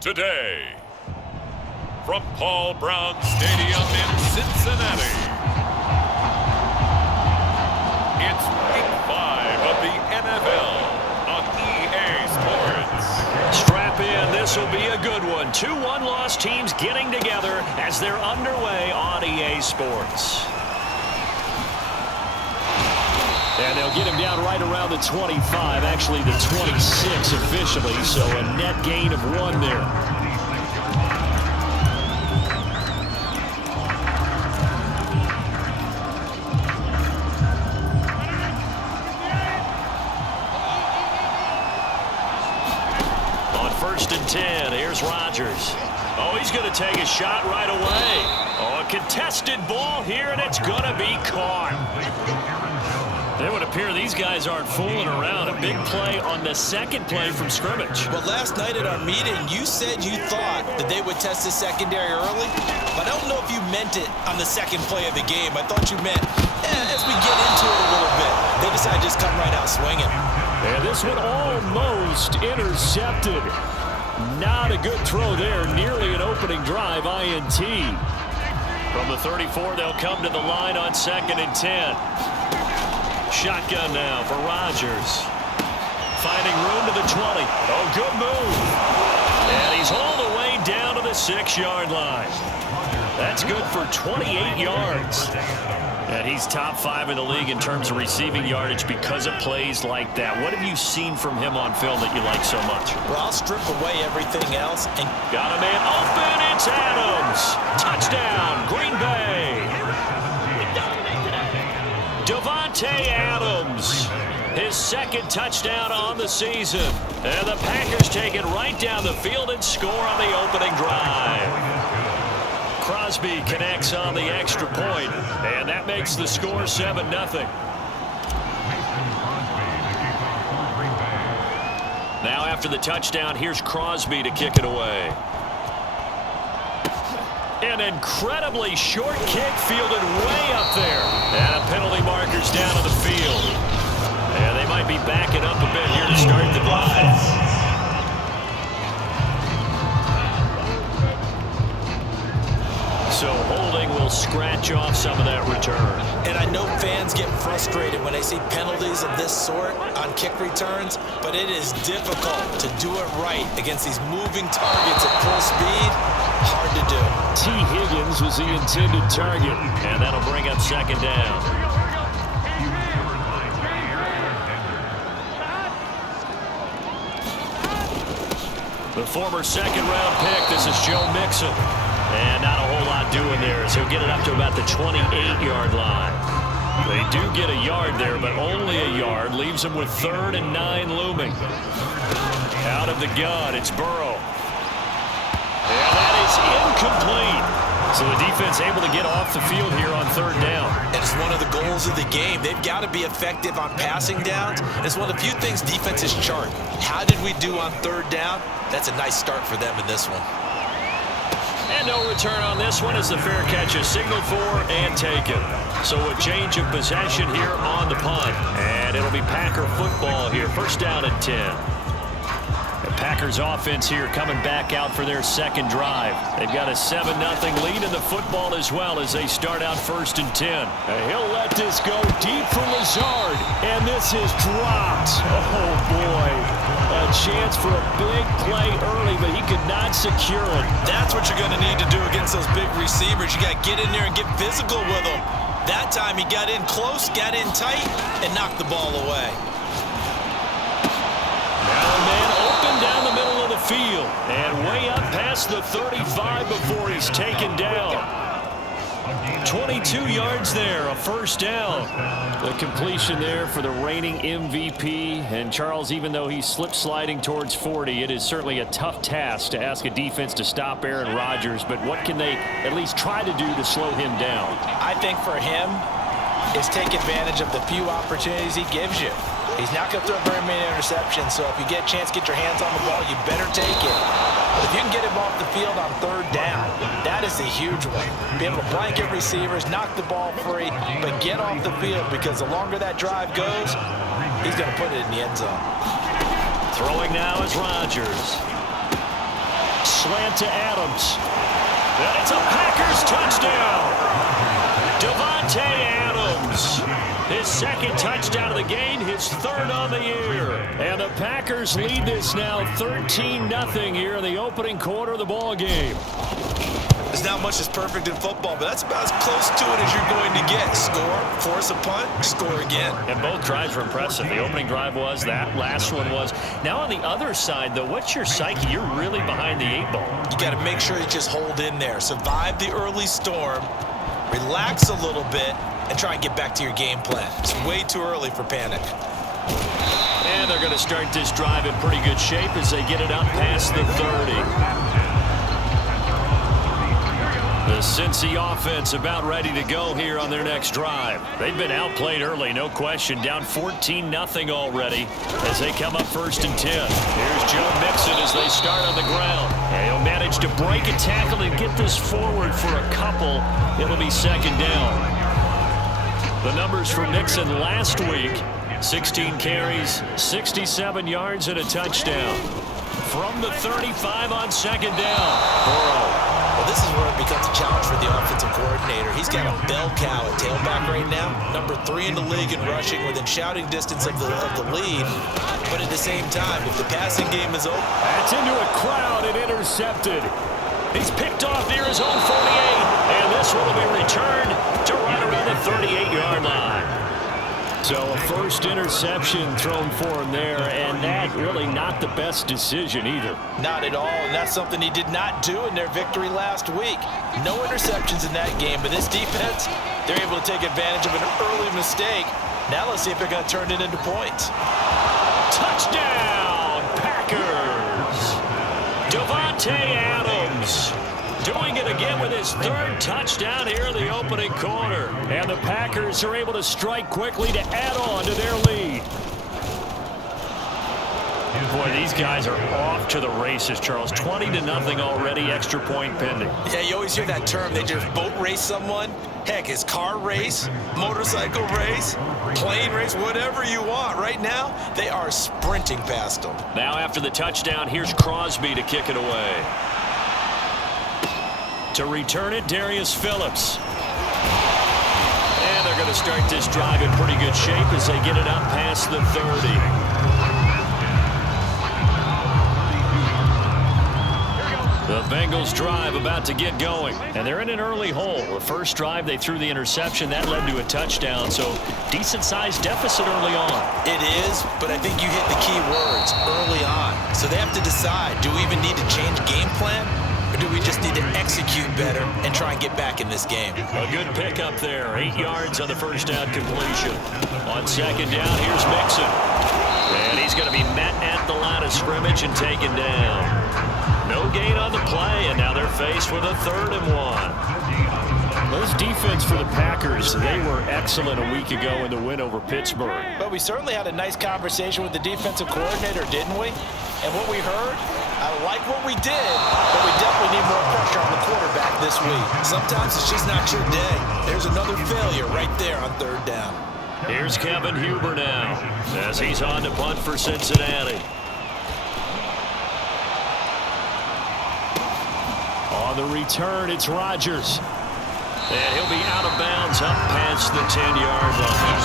Today, from Paul Brown Stadium in Cincinnati, it's Week 5 of the NFL on EA Sports. Strap in, this will be a good one. Two one-loss teams getting together as they're underway on EA Sports. And they'll get him down right around the 25, actually the 26 officially, so a net gain of 1 there. On 1st and 10, here's Rodgers. Oh, he's going to take a shot right away. Oh, a contested ball here, and it's going to be caught. It would appear these guys aren't fooling around. A big play on the second play from scrimmage. Well, last night at our meeting, you said you thought that they would test the secondary early, but I don't know if you meant it on the second play of the game. I thought you meant, as we get into it a little bit, they decided to just come right out swinging. And this one almost intercepted. Not a good throw there. Nearly an opening drive, INT. From the 34, they'll come to the line on 2nd and 10. Shotgun now for Rodgers. Finding room to the 20. Oh, good move. And he's all the way down to the 6-yard line. That's good for 28 yards. And he's top 5 in the league in terms of receiving yardage because of plays like that. What have you seen from him on film that you like so much? Well, I'll strip away everything else. And got a man open. It's Adams. Touchdown, Green Bay. Davante Adams, his 2nd touchdown on the season. And the Packers take it right down the field and score on the opening drive. Crosby connects on the extra point, and that makes the score 7-0. Now after the touchdown, here's Crosby to kick it away. An incredibly short kick fielded way up there. And a penalty marker's down on the field. And they might be backing up a bit here to start the drive. So holding will scratch off some of that return. And I know fans get frustrated when they see penalties of this sort on kick returns, but it is difficult to do it right against these moving targets at full speed. Hard to do. T. Higgins was the intended target, and that'll bring up 2nd down. The former 2nd-round pick, this is Joe Mixon. And not a whole lot doing there, as he'll get it up to about the 28-yard line. They do get a yard there, but only a yard. Leaves them with 3rd and 9 looming. Out of the gun, it's Burrow. And that is incomplete. So the defense able to get off the field here on 3rd down. And it's one of the goals of the game. They've got to be effective on passing downs. It's one of the few things defenses chart. How did we do on 3rd down? That's a nice start for them in this one. And no return on this one as the fair catch is signaled for and taken. So a change of possession here on the punt. And it'll be Packer football here. 1st down and 10. The Packers offense here coming back out for their 2nd drive. They've got a 7-0 lead in the football as well as they start out 1st and 10. And he'll let this go deep for Lazard. And this is dropped. Oh, boy. A chance for a big play early, but he could not secure it. That's what you're going to need to do against those big receivers. You got to get in there and get physical with them. That time he got in close, got in tight, and knocked the ball away. Now a man open down the middle of the field and way up past the 35 before he's taken down. 22 yards there, a 1st down. The completion there for the reigning MVP. And Charles, even though he's slip-sliding towards 40, it is certainly a tough task to ask a defense to stop Aaron Rodgers. But what can they at least try to do to slow him down? I think for him is take advantage of the few opportunities he gives you. He's not going to throw very many interceptions, so if you get a chance to get your hands on the ball, you better take it. But if you can get him off the field on 3rd down, that is a huge way. Be able to blanket receivers, knock the ball free, but get off the field because the longer that drive goes, he's going to put it in the end zone. Throwing now is Rodgers. slant to Adams. And it's a Packers touchdown. Davante Adams. His second touchdown of the game, his third on the year. And the Packers lead this now 13-0 here in the opening quarter of the ball game. There's not much that's perfect in football, but that's about as close to it as you're going to get. Score, force a punt, score again. And both drives were impressive. The opening drive was, that last one was. Now on the other side, though, what's your psyche? You're really behind the 8-ball. You got to make sure you just hold in there. Survive the early storm, relax a little bit, and try and get back to your game plan. It's way too early for panic. And they're going to start this drive in pretty good shape as they get it up past the 30. The Cincy offense about ready to go here on their next drive. They've been outplayed early, no question. Down 14-0 already as they come up 1st and 10. Here's Joe Mixon as they start on the ground. And he'll manage to break a tackle and get this forward for a couple. It'll be 2nd down. The numbers for Mixon last week, 16 carries, 67 yards, and a touchdown. From the 35 on 2nd down. Burrow. Well, this is where it becomes a challenge for the offensive coordinator. He's got a bell cow at tailback right now, number 3 in the league in rushing, within shouting distance of the lead. But at the same time, if the passing game is open, that's into a crowd and intercepted. He's picked off near his own 48, and this one will be returned to right around the 38-yard line. So a first interception thrown for him there, and that really not the best decision either. Not at all, and that's something he did not do in their victory last week. No interceptions in that game, but this defense, they're able to take advantage of an early mistake. Now let's see if they're going to turn it into points. Touchdown, Packers! Davante Adams doing it again with his 3rd touchdown here in the opening quarter. And the Packers are able to strike quickly to add on to their lead. Boy, these guys are off to the races, Charles. 20-0 already, extra point pending. Yeah, you always hear that term. They just boat race someone. Heck, it's car race, motorcycle race, plane race, whatever you want. Right now, they are sprinting past them. Now after the touchdown, here's Crosby to kick it away. To return it, Darius Phillips. And they're going to start this drive in pretty good shape as they get it up past the 30. The Bengals drive about to get going, and they're in an early hole. The first drive, they threw the interception. That led to a touchdown, so decent-sized deficit early on. It is, but I think you hit the key words, early on. So they have to decide, do we even need to change game plan, or do we just need to execute better and try and get back in this game? A good pickup there, 8 yards on the first down completion. On 2nd down, here's Mixon. And he's going to be met at the line of scrimmage and taken down. No gain on the play, and now they're faced with a 3rd and 1. Those defense for the Packers, they were excellent a week ago in the win over Pittsburgh. But we certainly had a nice conversation with the defensive coordinator, didn't we? And what we heard, I like what we did, but we definitely need more pressure on the quarterback this week. Sometimes it's just not your day. There's another failure right there on 3rd down. Here's Kevin Huber now as he's on to punt for Cincinnati. On the return, it's Rodgers. And he'll be out of bounds up past the 10-yard line.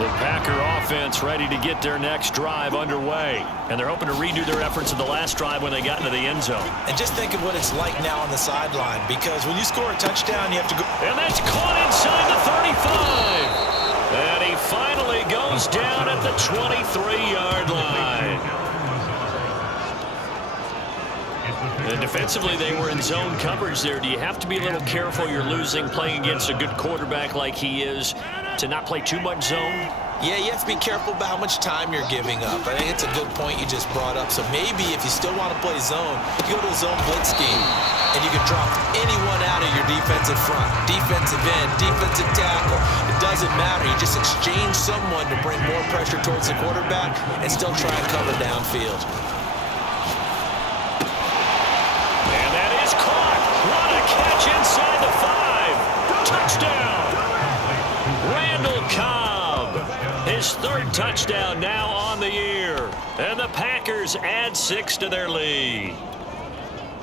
The Packer offense ready to get their next drive underway. And they're hoping to redo their efforts of the last drive when they got into the end zone. And just think of what it's like now on the sideline, because when you score a touchdown, you have to go. And that's caught inside the 35. And he finally goes down at the 23-yard line. And defensively, they were in zone coverage there. Do you have to be a little careful? You're losing, playing against a good quarterback like he is, to not play too much zone? Yeah, you have to be careful about how much time you're giving up. I think it's a good point you just brought up. So maybe if you still want to play zone, you go to a zone blitz scheme, and you can drop anyone out of your defensive front. Defensive end, defensive tackle. It doesn't matter. You just exchange someone to bring more pressure towards the quarterback and still try and cover downfield. And that is caught. What a catch inside the 5. Touchdown. Randall Cobb. His third touchdown now on the year. And the Packers add 6 to their lead.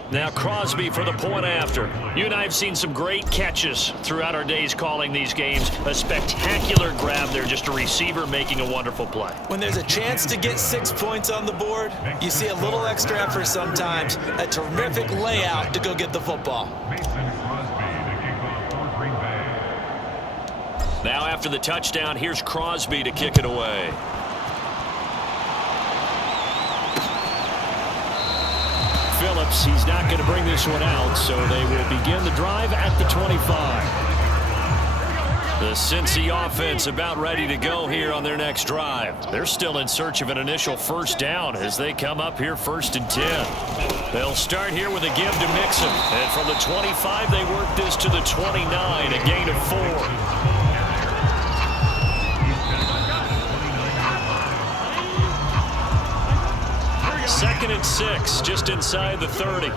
Now Crosby for the point after. You and I have seen some great catches throughout our days calling these games. A spectacular grab there, just a receiver making a wonderful play. When there's a chance to get 6 points on the board, you see a little extra effort sometimes. A terrific layout to go get the football. Now after the touchdown, here's Crosby to kick it away. Phillips, he's not going to bring this one out, so they will begin the drive at the 25. The Cincy offense about ready to go here on their next drive. They're still in search of an initial first down as they come up here 1st and 10. They'll start here with a give to Mixon. And from the 25, they work this to the 29, a gain of 4. 2nd and 6, just inside the 30.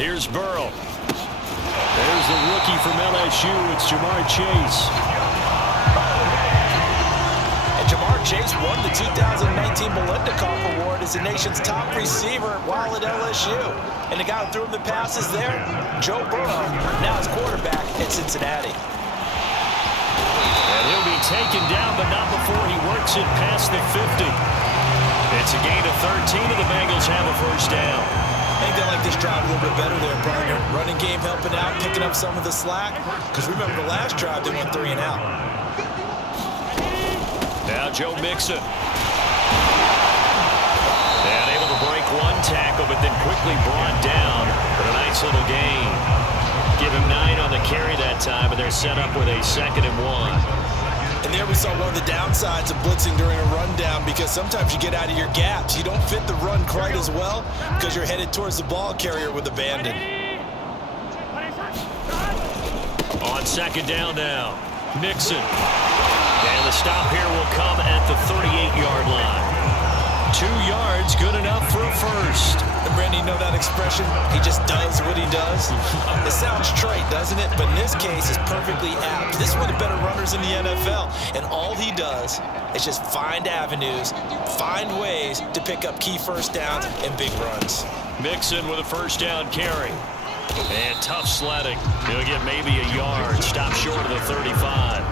Here's Burrow. There's the rookie from LSU. It's Jamar Chase. And Jamar Chase won the 2019 Melendikoff Award as the nation's top receiver while at LSU. And the guy who threw him the passes there, Joe Burrow, now his quarterback at Cincinnati. And he'll be taken down, but not before he works it past the 50. It's a gain of 13, and the Bengals have a first down. I think they like this drive a little bit better there, partner. Running game helping out, picking up some of the slack. Because remember the last drive, they went 3 and out. Now Joe Mixon. And able to break one tackle, but then quickly brought down for a nice little gain. Give him 9 on the carry that time, and they're set up with a 2nd and 1. And there we saw one of the downsides of blitzing during a rundown, because sometimes you get out of your gaps. You don't fit the run quite as well because you're headed towards the ball carrier with abandon. On 2nd down now, Mixon. And the stop here will come at the 38-yard line. 2 yards, good enough for a first. And Brandon, you know that expression? He just does what he does. It sounds trite, doesn't it? But in this case, it's perfectly apt. This is one of the better runners in the NFL. And all he does is just find avenues, find ways to pick up key first downs and big runs. Mixon with a first down carry. And tough sledding. He'll get maybe a yard. Stop short of the 35.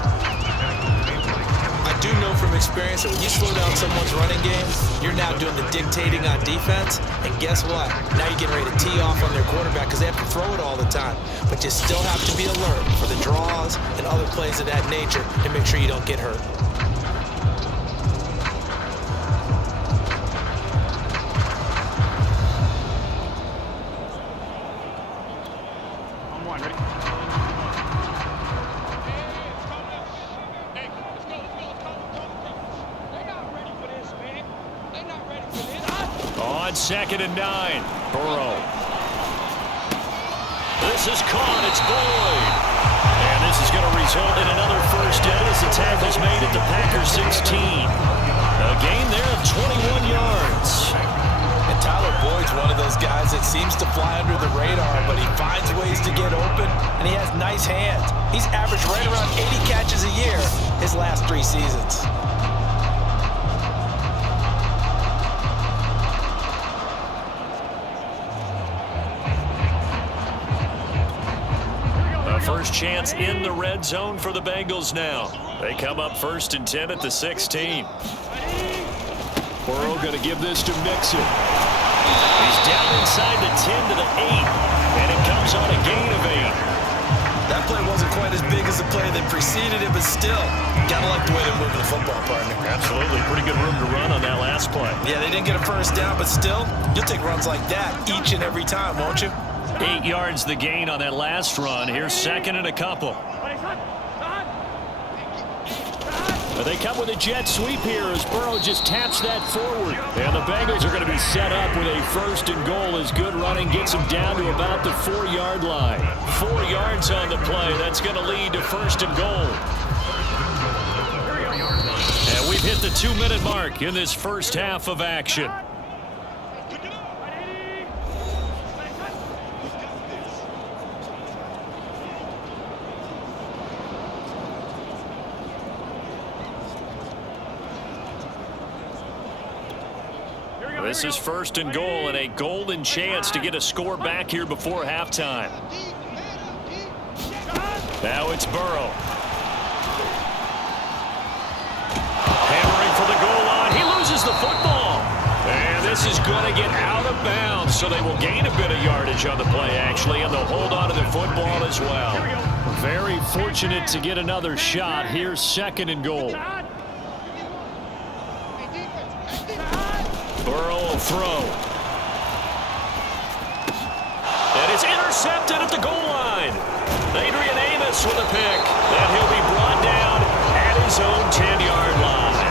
I do know from experience that when you slow down someone's running game, you're now doing the dictating on defense. And guess what? Now you're getting ready to tee off on their quarterback because they have to throw it all the time. But you still have to be alert for the draws and other plays of that nature to make sure you don't get hurt. On 2nd and 9, Burrow. This is caught, it's Boyd. And this is going to result in another first down as the tackle's made at the Packers 16. A gain there of 21 yards. And Tyler Boyd's one of those guys that seems to fly under the radar, but he finds ways to get open, and he has nice hands. He's averaged right around 80 catches a year his last 3 seasons. First chance in the red zone for the Bengals now. They come up 1st and 10 at the 16. Burrow going to give this to Mixon. He's down inside the 10 to the 8, and it comes on a gain of 8. That play wasn't quite as big as the play that preceded it, but still, gotta like the way they're moving the football, partner. Absolutely, pretty good room to run on that last play. Yeah, they didn't get a first down, but still, you'll take runs like that each and every time, won't you? 8 yards the gain on that last run. Here's 2nd and a couple. But they come with a jet sweep here as Burrow just taps that forward. And the Bengals are going to be set up with a 1st and goal as good running gets them down to about the 4-yard line. 4 yards on the play. That's going to lead to 1st and goal. And we've hit the 2-minute mark in this first half of action. This is 1st and goal and a golden chance to get a score back here before halftime. Now it's Burrow. Hammering for the goal line. He loses the football. And this is going to get out of bounds, so they will gain a bit of yardage on the play, actually, and they'll hold on to the football as well. Very fortunate to get another shot. Here's 2nd and goal. Burrow will throw. And it's intercepted at the goal line. Adrian Amos with a pick. And he'll be brought down at his own 10-yard line.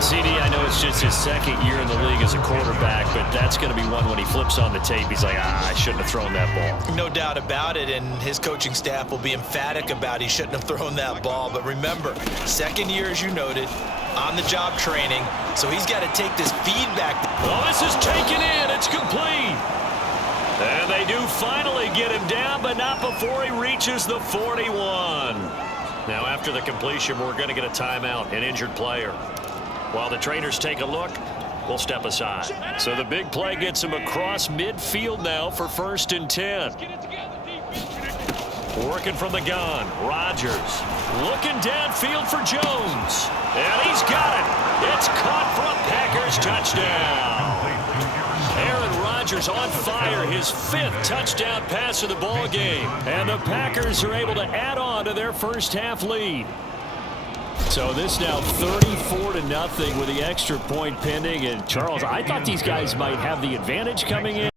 CD, I know it's just his 2nd year in the league as a quarterback, but that's going to be one when he flips on the tape. He's like, I shouldn't have thrown that ball. No doubt about it, and his coaching staff will be emphatic about he shouldn't have thrown that ball. But remember, 2nd year, as you noted, on-the-job training, so he's got to take this feedback. Well, this is taken in. It's complete. And they do finally get him down, but not before he reaches the 41. Now, after the completion, we're going to get a timeout, an injured player. While the trainers take a look, we'll step aside. So the big play gets him across midfield now for 1st and 10. Working from the gun, Rodgers looking downfield for Jones. And he's got it. It's caught for a Packers touchdown. Aaron Rodgers on fire, his 5th touchdown pass of the ball game. And the Packers are able to add on to their first half lead. So this now 34-0 with the extra point pending. And Charles, I thought these guys might have the advantage coming in.